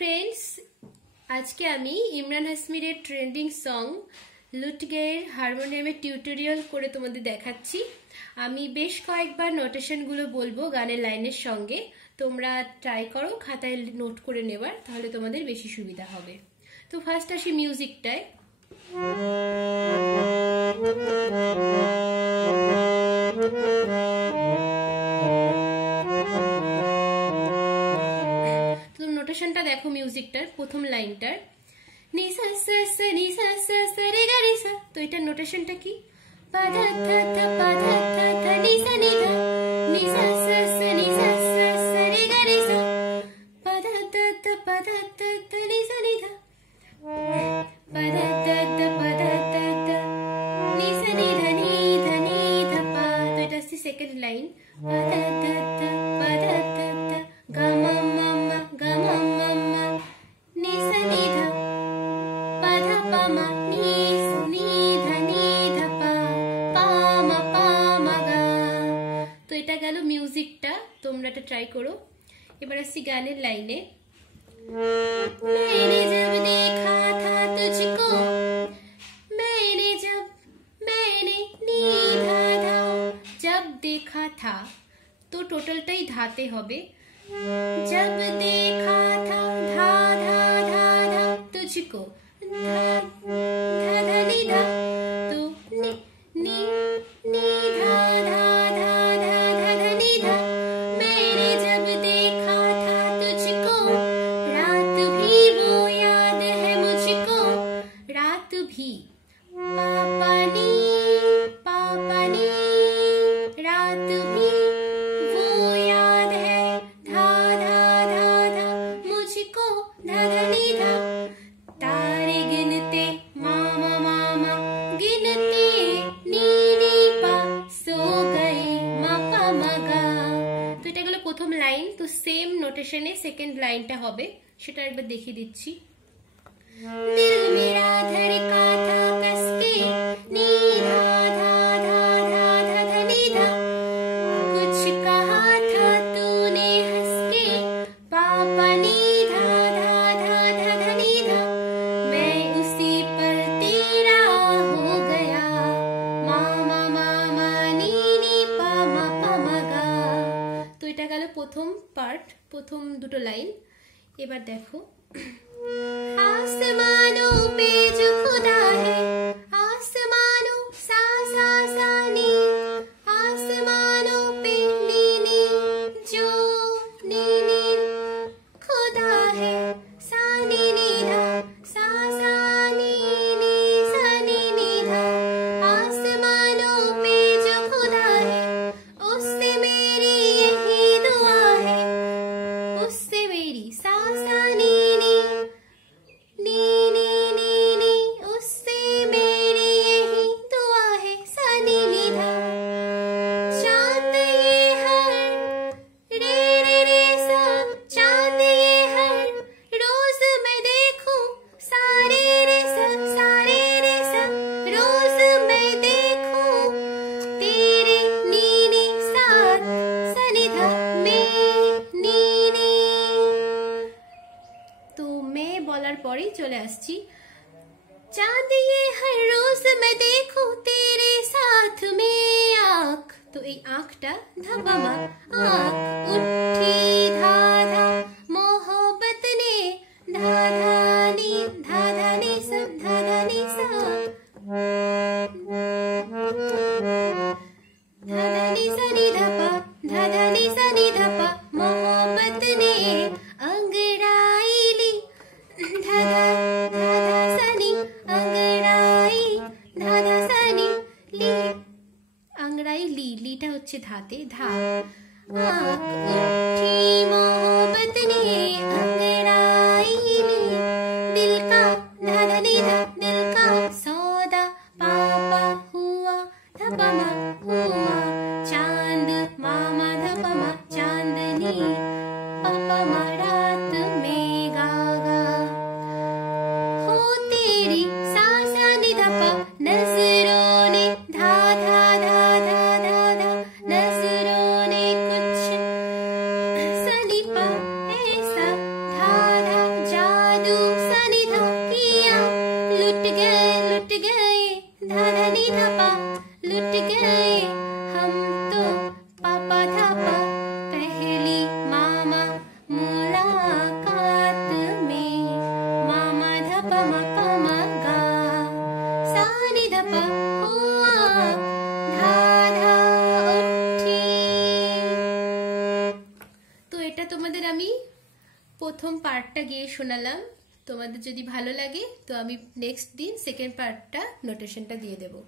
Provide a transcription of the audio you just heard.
Friends, आज के आमी इमरान हासमीर ट्रेंडिंग सॉन्ग लुट गेर हारमोनियम टिউটোরিয়াল করে তোমাদের দেখাচ্ছি। আমি বেশ কয়েকবার নোটেশন গুলো বলবো গানের লাইনের সঙ্গে, তোমরা ট্রাই করো খাতায় নোট করে নেবার, তাহলে তোমাদের বেশি সুবিধা হবে। তো ফার্স্ট আসি মিউজিকটায়। নোটেশনটা দেখো মিউজিকটার প্রথম লাইনটার নি সা সা সা নি সা সা সা রে গা রে সা। তো এটার নোটেশনটা কি? পা ধা ধা ধা পা ধা ধা ধা নি সা নি ধা নি সা সা সা নি সা সা সা রে গা রে সা পা ধা ধা ধা পা ধা ধা ধা নি সা নি ধা পা ধা ধা ধা পা ধা ধা ধা নি সা নি ধা পা। তো এটা হচ্ছে সেকেন্ড লাইন, পা ধা ধা ধা পা ধা ধা ধা গা মা মা মা গা মা মা মা নি সা নি ধা পা ধা পা মা নি ধা পা পা মা গা। তো এটা গেল মিউজিকটা, তোমরা এটা ট্রাই করো। এবার আসছি গানের লাইনে। मैंने जब देखा था तुझको मैंने नी धा धा जब देखा था, तो টোটালটাই ধাতে হবে। जब देखा था धा धा धा धा तुझको धा धा धा नी धा, तो नी नी नी धा धा धा धा धा धा नी धा। मैंने जब देखा था तुझको रात भी वो याद है मुझको, रात भी पापा नी रात भी वो याद है धा धा धा धा मुझको धा धा नी धा। तारे गिनते मामा मामा गिनते नी नी पा सो गए मा पा मा गा। তো এটা গেল প্রথম লাইন। তো সেম নোটেশনে সেকেন্ড লাইনটা হবে, সেটা একবার দেখিয়ে দিচ্ছি। दिल मेरा धड़का था कसके नी धा धा धा धा धा धा नी धा, कुछ कहा था तूने हंस के पापा नी धा धा धा धा धा नी धा। मैं उसी पर तेरा हो गया मामा मामा नी नी पा मा गा। তো এটা গেল প্রথম পার্ট, প্রথম দুটো লাইন। এবার দেখো, आसमानों पे जो खुदा है आसमानों सा सा सा नी, आसमानों पे नी नी जो नी नी खुदा है सा नी नी धा सा सा नी नी सा नी नी धा। आसमानों पे जो खुदा है उससे मेरी यही दुआ है, उससे मेरी सा सा नी नी नी नी नी नी उससे मेरी यही दुआ है सा नी नी धा। चांद ये हर रे रे रे सा, चांद ये हर रोज मैं देखूं सारे रे सा रोज मैं देखूं तेरे नी नी साथ सा नी धा में नी नी। তো मैं বলার পরেই চলে আসছি চাঁদ ये हर रोज मैं देखूं तेरे साथ में आँख। তো এই আঁখটা ধাপা মা आँख उठी धा धा मोहब्बत ने धा धा नी सा धा धा नी सा धा धा नी सा नी धा पा धा धा नी सा नी धा पा। मोहब्बत ने अंगड़ाई ली धा धा धा धा सा नी अंगड़ाई धा धा सा नी ली, अंगड़ाई ली लीटा হচ্ছে ধাতে ধা। आँख उठी मोहब्बत ने अंगड़ाई ली दिल का धा धा नी धा दिल का सौदा पापा हुआ धपा मा हुआ चांद मामा धपा मा चांदनी पापा मा रात में गा गा। हो तेरी सा सा नी धा पा नजरों ने धा धा धा धा धा धा नजरों ने कुछ পা ধা ধা উঠি। তো এটা তোমাদের আমি প্রথম পার্টটা গিয়ে শোনালাম। তোমাদের যদি ভালো লাগে তো আমি নেক্সট দিন সেকেন্ড পার্টটা নোটেশনটা দিয়ে দেবো।